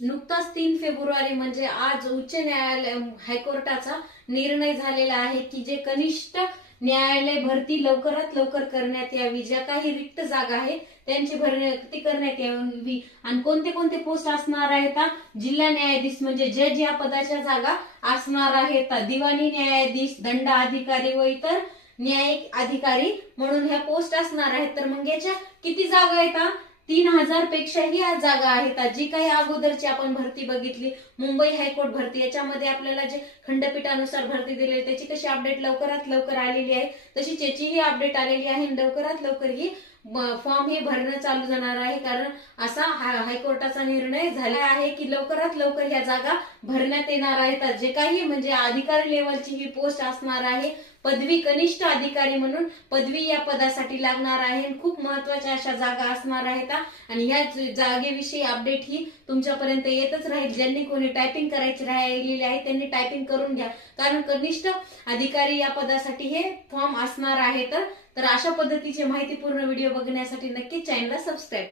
नुकताच 3 फेब्रुवारी म्हणजे आज उच्च न्यायालय हायकोर्टाचा निर्णय झालेला आहे की जे कनिष्ठ न्यायालय भरती लवकरात लवकर करण्यात यावी, ज्या काही रिक्त जागा आहे त्यांची भरती करण्यात यावी आणि कोणते कोणते पोस्ट असणार आहेत. जिल्हा न्यायाधीश म्हणजे जज या पदाच्या जागा असणार आहेत, दिवाणी न्यायाधीश, दंड अधिकारी व इतर न्यायिक अधिकारी म्हणून ह्या पोस्ट असणार आहेत. तर मग याच्या किती जागा आहेत? 3,000 पेक्षाही जागा आहेत. जी काही अगोदरची आपण भरती बघितली मुंबई हायकोर्ट भरती, याच्यामध्ये आपल्याला जे खंडपीठानुसार भरती दिली त्याची कशी अपडेट लवकरात लवकर आलेली आहे, तशीच याचीही अपडेट आलेली आहे. लवकरात लवकर ही फॉर्म हे भरणं चालू जाणार आहे, कारण असा हायकोर्टाचा निर्णय झाला आहे की लवकरात लवकर ह्या जागा भरण्यात येणार आहेत. जे काही म्हणजे अधिकारी लेवलची ही पोस्ट असणार आहे, पदवी कनिष्ठ अधिकारी म्हणून पदवी या पदासाठी लागणार आहे. खूप महत्वाच्या अशा जागा असणार आहेत आणि या जागेविषयी अपडेट ही तुमच्यापर्यंत येतच राहील. ज्यांनी कोणी टायपिंग करायची राहिलेली आहे त्यांनी टायपिंग करून घ्या, कारण कनिष्ठ अधिकारी या पदासाठी हे फॉर्म असणार आहेत. तर अशा पद्धतीची माहितीपूर्ण व्हिडिओ बघण्यासाठी नक्की चॅनलला सबस्क्राईब